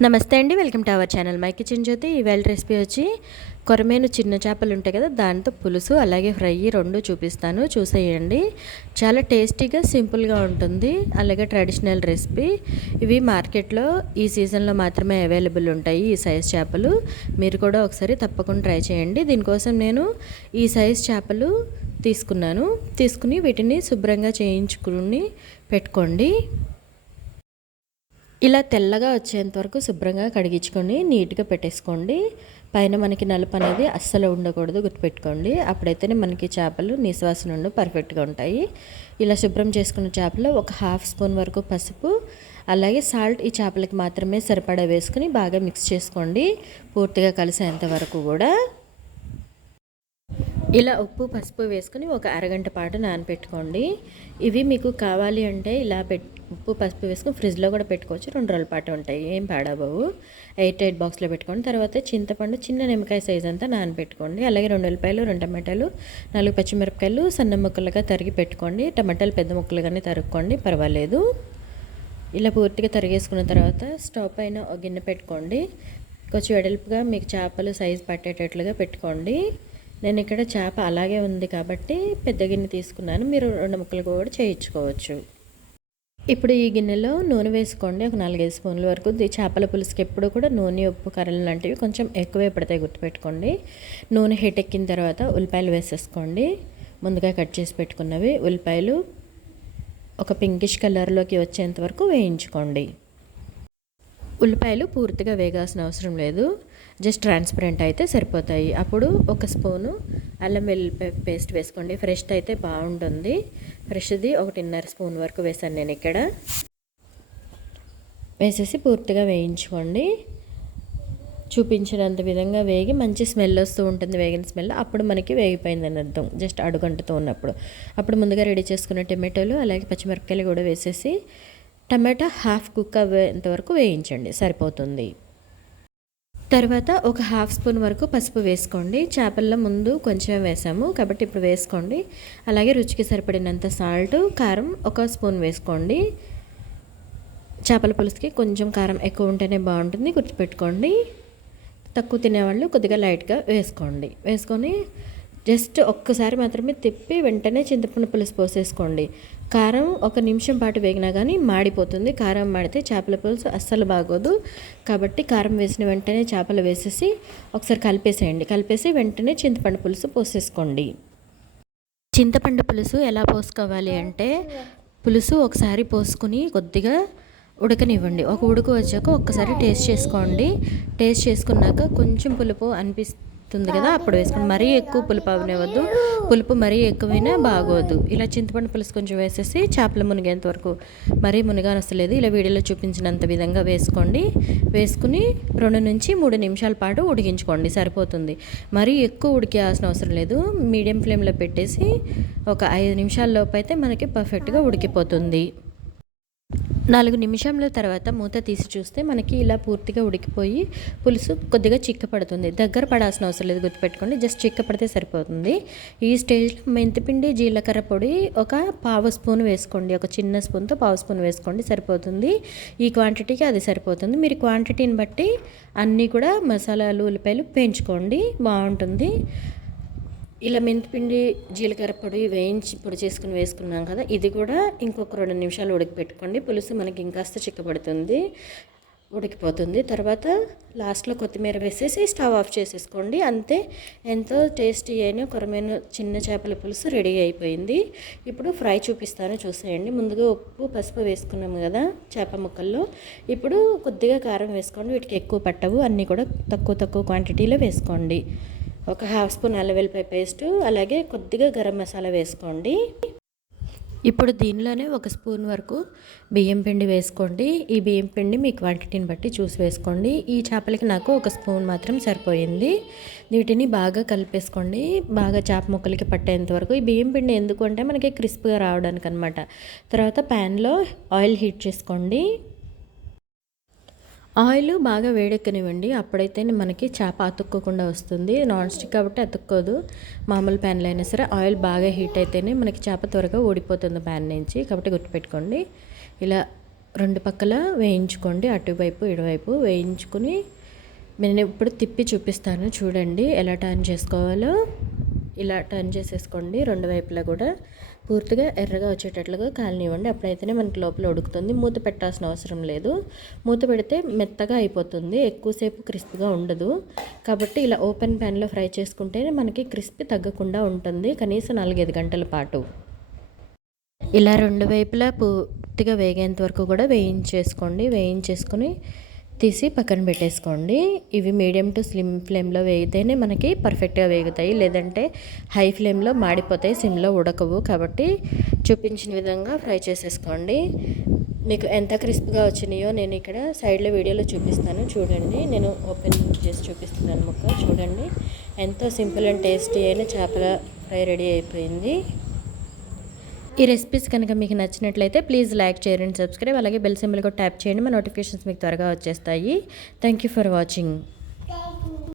నమస్తే అండి, welcome to our channel my kitchen Jyothi. ఇవాళ రెసిపీ వచ్చి కొరమేను చిన్న చేపలు ఉంటాయి కదా, దాంతో పులుసు అలాగే ఫ్రై రెండు చూపిస్తాను, చూసేయండి. చాలా టేస్టీగా సింపుల్గా ఉంటుంది, అలాగే ట్రెడిషనల్ రెసిపీ. ఇవి మార్కెట్లో ఈ సీజన్లో మాత్రమే అవైలబుల్ ఉంటాయి ఈ సైజ్ చేపలు. మీరు కూడా ఒకసారి తప్పకుండా ట్రై చేయండి. దీనికోసం నేను ఈ సైజ్ చేపలు తీసుకుని వీటిని శుభ్రంగా చేయించుకుని పెట్టుకోండి. ఇలా తెల్లగా వచ్చేంత వరకు శుభ్రంగా కడిగించుకొని నీట్గా పెట్టేసుకోండి. పైన మనకి నలుపు అనేది అస్సలు ఉండకూడదు, గుర్తుపెట్టుకోండి. అప్పుడైతేనే మనకి చేపలు నిశ్వాస నుండి పర్ఫెక్ట్గా ఉంటాయి. ఇలా శుభ్రం చేసుకున్న చేపలో ఒక హాఫ్ స్పూన్ వరకు పసుపు, అలాగే సాల్ట్ ఈ చేపలకి మాత్రమే సరిపడా వేసుకుని బాగా మిక్స్ చేసుకోండి, పూర్తిగా కలిసేంత వరకు కూడా. ఇలా ఉప్పు పసుపు వేసుకుని ఒక అరగంట పాటు నానబెట్టుకోండి. ఇవి మీకు కావాలి అంటే ఇలా ఉప్పు పసుపు వేసుకుని ఫ్రిడ్జ్లో కూడా పెట్టుకోవచ్చు, 2 రోజుల పాటు ఉంటాయి, ఏం పాడబోవు. ఎయిర్ టైట్ బాక్స్లో పెట్టుకోండి. తర్వాత చింతపండు చిన్న నిమ్మకాయ సైజ్ అంతా నానబెట్టుకోండి. అలాగే 2 ఉల్లిపాయలు, 2 టమాటాలు, 4 పచ్చిమిరపకాయలు సన్న ముక్కలుగా తరిగి పెట్టుకోండి. టమాటాలు పెద్ద ముక్కలుగానే తరుక్కోండి, పర్వాలేదు. ఇలా పూర్తిగా తరిగేసుకున్న తర్వాత స్టవ్ పైన ఒక గిన్నె పెట్టుకోండి. కొంచెం వెడల్పుగా మీకు చేపలు సైజు పట్టేటట్లుగా పెట్టుకోండి. నేను ఇక్కడ చేప అలాగే ఉంది కాబట్టి పెద్ద గిన్నె తీసుకున్నాను, మీరు 2 ముక్కలు కూడా చేయించుకోవచ్చు. ఇప్పుడు ఈ గిన్నెలో నూనె వేసుకోండి, ఒక 4-5 స్పూన్ల వరకు. చేపల పులుసుకి ఎప్పుడు కూడా నూనె, ఉప్పు, కర్రలు లాంటివి కొంచెం ఎక్కువే పడతాయి, గుర్తుపెట్టుకోండి. నూనె హీట్ ఎక్కిన తర్వాత ఉల్లిపాయలు వేసేసుకోండి, ముందుగా కట్ చేసి పెట్టుకున్నవి. ఉల్లిపాయలు ఒక పింకిష్ కలర్లోకి వచ్చేంత వరకు వేయించుకోండి. ఉల్లిపాయలు పూర్తిగా వేగాల్సిన అవసరం లేదు, జస్ట్ ట్రాన్స్పరెంట్ అయితే సరిపోతాయి. అప్పుడు ఒక స్పూను అల్లం వెల్లుల్లి పేస్ట్ వేసుకోండి. ఫ్రెష్ అయితే బాగుంటుంది. ఫ్రెష్ది 1.5 స్పూన్ వరకు వేసాను నేను ఇక్కడ. వేసేసి పూర్తిగా వేయించుకోండి. చూపించినంత విధంగా వేగి మంచి స్మెల్ వస్తూ ఉంటుంది, వేగిన స్మెల్. అప్పుడు మనకి వేగిపోయిందని అర్థం, జస్ట్ అడుగంటుతూ ఉన్నప్పుడు. అప్పుడు ముందుగా రెడీ చేసుకున్న టమాటోలు అలాగే పచ్చిమిరపకాయలు కూడా వేసేసి టమాటా హాఫ్ కుక్ అయ్యేంత వరకు వేయించండి, సరిపోతుంది. తర్వాత ఒక హాఫ్ స్పూన్ వరకు పసుపు వేసుకోండి. చేపల్లో ముందు కొంచెం వేసాము కాబట్టి ఇప్పుడు వేసుకోండి. అలాగే రుచికి సరిపడినంత సాల్ట్, కారం ఒక స్పూన్ వేసుకోండి. చేపల పులుసుకి కొంచెం కారం ఎక్కువ ఉంటేనే బాగుంటుంది, గుర్తుపెట్టుకోండి. తక్కువ తినేవాళ్ళు కొద్దిగా లైట్గా వేసుకోండి. వేసుకొని జస్ట్ ఒక్కసారి మాత్రమే తిప్పి వెంటనే చింతపండు పులుసు పోసేసుకోండి. కారం 1 నిమిషం పాటు వేగినా కానీ మాడిపోతుంది. కారం మాడితే చేపల పులుసు అస్సలు బాగోదు. కాబట్టి కారం వేసిన వెంటనే చేపలు వేసేసి ఒకసారి కలిపేసేయండి. కలిపేసి వెంటనే చింతపండు పులుసు పోసేసుకోండి. చింతపండు పులుసు ఎలా పోసుకోవాలి అంటే, పులుసు ఒకసారి పోసుకుని కొద్దిగా ఉడకనివ్వండి. ఒక ఉడుకు వచ్చాక ఒక్కసారి టేస్ట్ చేసుకోండి. టేస్ట్ చేసుకున్నాక కొంచెం పులుపు అనిపిస్తుంది కదా, అప్పుడు వేసుకోండి. మరీ ఎక్కువ పులుపు అవనివ్వద్దు, పులుపు మరీ ఎక్కువైనా బాగోదు. ఇలా చింతపండు పులుసు కొంచెం వేసేసి చేపలు మునిగేంత వరకు, మరీ మునిగానొస్తలేదు, ఇలా వీడియోలో చూపించినంత విధంగా వేసుకోండి. వేసుకుని 2 నుంచి 3 నిమిషాల పాటు ఉడికించుకోండి, సరిపోతుంది. మరీ ఎక్కువ ఉడికేయాల్సిన అవసరం లేదు. మీడియం ఫ్లేమ్లో పెట్టేసి ఒక 5 నిమిషాల లోపు అయితే మనకి పర్ఫెక్ట్గా ఉడికిపోతుంది. 4 నిమిషాల తర్వాత మూత తీసి చూస్తే మనకి ఇలా పూర్తిగా ఉడికిపోయి పులుసు కొద్దిగా చిక్కపడుతుంది. దగ్గర పడాల్సిన అవసరం లేదు, గుర్తుపెట్టుకోండి. జస్ట్ చిక్కపడితే సరిపోతుంది. ఈ స్టేజ్లో మెంతిపిండి, జీలకర్ర పొడి ఒక 1/2 స్పూన్ వేసుకోండి. ఒక చిన్న స్పూన్తో 1/2 స్పూన్ వేసుకోండి, సరిపోతుంది. ఈ క్వాంటిటీకి అది సరిపోతుంది. మీరు క్వాంటిటీని బట్టి అన్నీ కూడా మసాలాలు, ఉల్లిపాయలు పెంచుకోండి, బాగుంటుంది. ఇలా మెంతిపిండి, జీలకర్ర పొడి వేయించి పొడి చేసుకుని వేసుకున్నాం కదా, ఇది కూడా ఇంకొక 2 నిమిషాలు ఉడికిపెట్టుకోండి. పులుసు మనకి ఇంకాస్త చిక్కబడుతుంది, ఉడికిపోతుంది. తర్వాత లాస్ట్లో కొత్తిమీర వేసేసి స్టవ్ ఆఫ్ చేసేసుకోండి, అంతే. ఎంతో టేస్టీ అయిన కొరమేను చిన్న చేపల పులుసు రెడీ అయిపోయింది. ఇప్పుడు ఫ్రై చూపిస్తాను, చూసేయండి. ముందుగా ఉప్పు పసుపు వేసుకున్నాము కదా చేప ముక్కల్లో. ఇప్పుడు కొద్దిగా కారం వేసుకోండి, వీటికి ఎక్కువ పట్టవు, అన్నీ కూడా తక్కువ క్వాంటిటీలో వేసుకోండి. ఒక 1/2 స్పూన్ అల్లం వెల్లుల్లి పేస్టు, అలాగే కొద్దిగా గరం మసాలా వేసుకోండి. ఇప్పుడు దీనిలోనే 1 స్పూన్ వరకు బియ్యం పిండి వేసుకోండి. ఈ బియ్యం పిండి మీ క్వాంటిటీని బట్టి చూసి వేసుకోండి. ఈ చేపలకి నాకు 1 స్పూన్ మాత్రం సరిపోయింది. వీటిని బాగా కలిపేసుకోండి, బాగా చేప ముక్కలకి పట్టేంత వరకు. ఈ బియ్యం పిండి ఎందుకు అంటే మనకి క్రిస్ప్గా రావడానికి అనమాట. తర్వాత ప్యాన్లో ఆయిల్ హీట్ చేసుకోండి. ఆయిల్ బాగా వేడెక్కనివ్వండి, అప్పుడైతే మనకి చేప అతుక్కోకుండా వస్తుంది. నాన్ స్టిక్ కాబట్టి అతుక్కోదు, మామూలు ప్యాన్లో అయినా సరే. ఆయిల్ బాగా హీట్ అయితేనే మనకి చేప త్వరగా ఊడిపోతుంది ప్యాన్ నుంచి, కాబట్టి గుర్తుపెట్టుకోండి. ఇలా రెండు పక్కల వేయించుకోండి, అటువైపు ఇటువైపు వేయించుకుని నేను ఇప్పుడు తిప్పి చూపిస్తాను చూడండి ఎలా టర్న్ చేసుకోవాలో. ఇలా టర్న్ చేసేసుకోండి, రెండు వైపులా కూడా పూర్తిగా ఎర్రగా వచ్చేటట్లుగా కాలనివ్వండి. అప్పుడైతేనే మనకి లోపల ఉడుకుతుంది. మూత పెట్టాల్సిన అవసరం లేదు, మూత పెడితే మెత్తగా అయిపోతుంది, ఎక్కువసేపు క్రిస్ప్గా ఉండదు. కాబట్టి ఇలా ఓపెన్ ప్యాన్లో ఫ్రై చేసుకుంటేనే మనకి క్రిస్పీ తగ్గకుండా ఉంటుంది, కనీసం 4-5 గంటల పాటు. ఇలా రెండు వైపులా పూర్తిగా వేగేంత వరకు కూడా వేయించేసుకుని తీసి పక్కన పెట్టేసుకోండి. ఇవి మీడియం టు స్లిమ్ ఫ్లేమ్లో వేగితేనే మనకి పర్ఫెక్ట్గా వేగుతాయి, లేదంటే హై ఫ్లేమ్లో మాడిపోతాయి, సిమ్లో ఉడకవు. కాబట్టి చూపించిన విధంగా ఫ్రై చేసేసుకోండి. మీకు ఎంత క్రిస్ప్గా వచ్చినాయో నేను ఇక్కడ సైడ్లో వీడియోలో చూపిస్తాను చూడండి. నేను ఓపెన్ చేసి చూపిస్తున్నాను ముక్క చూడండి. ఎంతో సింపుల్ అండ్ టేస్టీ అయిన చేపల ఫ్రై రెడీ అయిపోయింది. ఈ రెసిపీస్ కనుక మీకు నచ్చినట్లయితే please like, share and subscribe. అలాగే బెల్ సింబల్ కూడా ట్యాప్ చేయండి, మా నోటిఫికేషన్స్ మీకు త్వరగా వచ్చేస్తాయి. Thank you for watching.